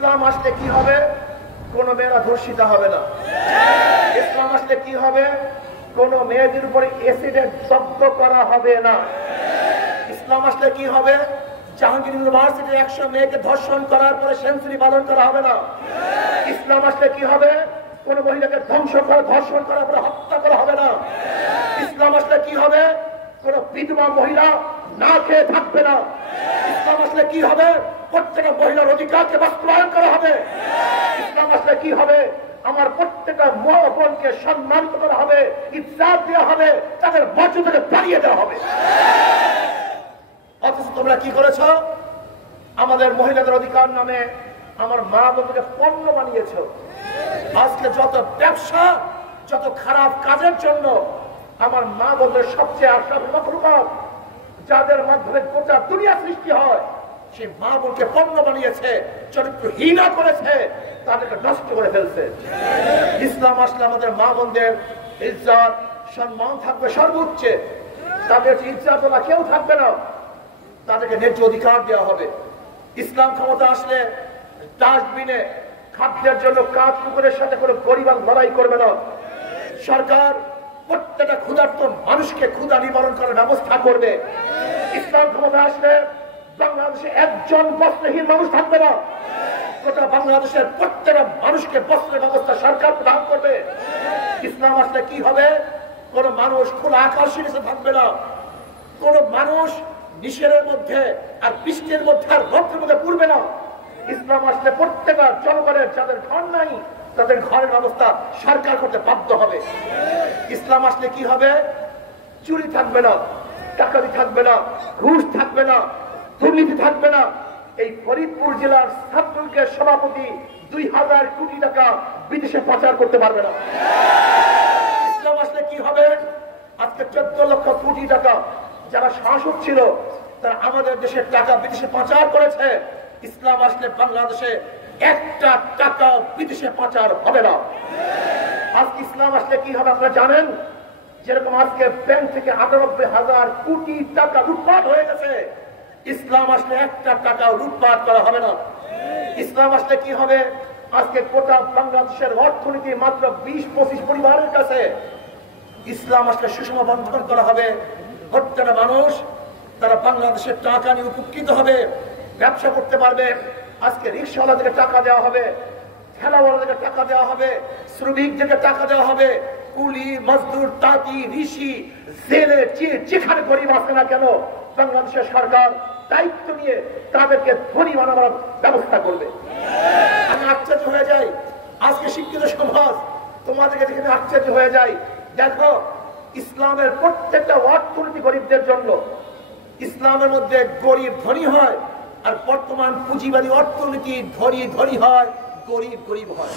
ইসলাম আসলে কি হবে? কোন মেয়েরা ধর্ষিতা হবে না। ইসলাম আসলে কি হবে? কোন মেয়েদের উপরে অ্যাসিডের জব্দ করা হবে না। ইসলাম আসলে কি হবে? জাহাঙ্গীর ইউনিভার্সিটির 100 মেয়েকে ধর্ষণ করার পরে সেঞ্চুরি পালন করা হবে না। ইসলাম আসলে কি হবে? কোন মহিলাকে ধর্ষণ করার পরে হত্যা করা হবে না। ইসলাম আসলে কি হবে? কোন বিধবা মহিলা না খেয়ে থাকবে না। ইসলাম আসলে কি হবে? প্রত্যেকটা মহিলার অধিকারকে বাস্তবায়ন করা হবে। ইসলাম আসলে কি হবে? আমার প্রত্যেকটা মা বোনকে সম্মানিত করা হবে, ইজ্জত দেওয়া হবে, তাদের মর্যাদাকে বাড়িয়ে দেওয়া হবে। অথচ তোমরা কি করেছ? আমাদের মহিলাদের অধিকার নামে আমার মা বোনকে পণ্য বানিয়েছ। আজকে যত ব্যবসা, যত খারাপ কাজের জন্য আমার মা বোনদের সবচেয়ে আশরাফ মাখলুকাত, যাদের মাধ্যমে গোটা দুনিয়া সৃষ্টি হয়, সেই মা বোনকে পণ্য বানিয়েছে, চরিত্রহীনা করেছে, তাদেরকে নষ্ট করে ফেলছে। ইসলাম আসলে আমাদের মা বোনদের ইজ্জত সম্মান থাকবে সর্বোচ্চে, তাদের ইজ্জত বলা কেউ থাকবে না, তাদেরকে ন্যায্য অধিকার দেওয়া হবে। ইসলাম ক্ষমতা আসলে ডাস্টবিনে খাদ্যের জন্য কাজ কুকুরের সাথে কোনো পরিবার লড়াই করবে না। সরকার প্রত্যেকটা ক্ষুধার্ত মানুষকে ক্ষুধা নিবারণ করার ব্যবস্থা করবে। ইসলাম ক্ষমতা আসলে বাংলাদেশে একজন বস্ত্রহীন মানুষ থাকবে না, গোটা বাংলাদেশের প্রত্যেকটা মানুষকে বস্ত্রের ব্যবস্থা সরকার প্রদান করবে। ইসলাম আসলে কি হবে? কোন মানুষ খোলা আকাশের নিচে থাকবে না, কোন মানুষ নিষেধের মধ্যে আর বৃষ্টির মধ্যে আর রোদের মধ্যে পড়বে না। ইসলাম আসলে প্রত্যেকটা জনগণের যাদের ঘর নাই, তাদের ঘরের ব্যবস্থা সরকার করতে বাধ্য হবে। ইসলাম আসলে কি হবে? চুরি থাকবে না, ডাকাতি থাকবে না, ঘুষ থাকবে না, দুর্নীতি থাকবে না। এই ফরিদপুর জেলার ছাত্রলীগের সভাপতি 2000 কোটি টাকা বিদেশে পাচার করতে পারবে না। ইসলাম আসলে কি হবে? আজকে 14 লক্ষ কোটি টাকা যারা শাসক ছিল, তারা আমাদের দেশের টাকা বিদেশে পাচার করেছে। ইসলাম আসলে বাংলাদেশে একটা টাকা বিদেশে পাচার হবে না। আজকে ইসলাম আসলে কি হবে আপনারা জানেন? যেরকম আজকে ব্যাংক থেকে 98,000 কোটি টাকা লুটপাট হয়ে গেছে, ইসলাম আসলে একটা টাকাও লুটপাট করা হবে না। ইসলাম আসলে কি হবে? আজকে গোটা বাংলাদেশের অর্থনীতি মাত্র 20-25 পরিবারের কাছে। ইসলাম আসলে সুষম বন্টন করা হবে। প্রত্যেকটা মানুষ তারা বাংলাদেশের টাকা নিয়ে উপকৃত হবে, ব্যবসা করতে পারবে। আজকে রিক্সাওয়ালাদেরকে টাকা দেওয়া হবে, ঠেলাওয়ালাদেরকে টাকা দেওয়া হবে, শ্রমিকদেরকে টাকা দেওয়া হবে, কুলি মজদুর তাঁতি ঋষি জেলে যেখানে গরিব আছে না কেন, বাংলাদেশের সরকার দায়িত্ব নিয়ে তাদেরকে ধনী বানাবার ব্যবস্থা করবে। আমি আশ্চর্য হয়ে যাই, আজকে শিক্ষিত সমাজ তোমাদেরকে দেখে আশ্চর্য হয়ে যাই। দেখো, ইসলামের প্রত্যেকটা অর্থনীতি গরিবদের জন্য। ইসলামের মধ্যে গরিব ধনী হয়, আর বর্তমান পুঁজিবাদী অর্থনীতি ধনী ধনী হয়, গরিব গরিব হয়।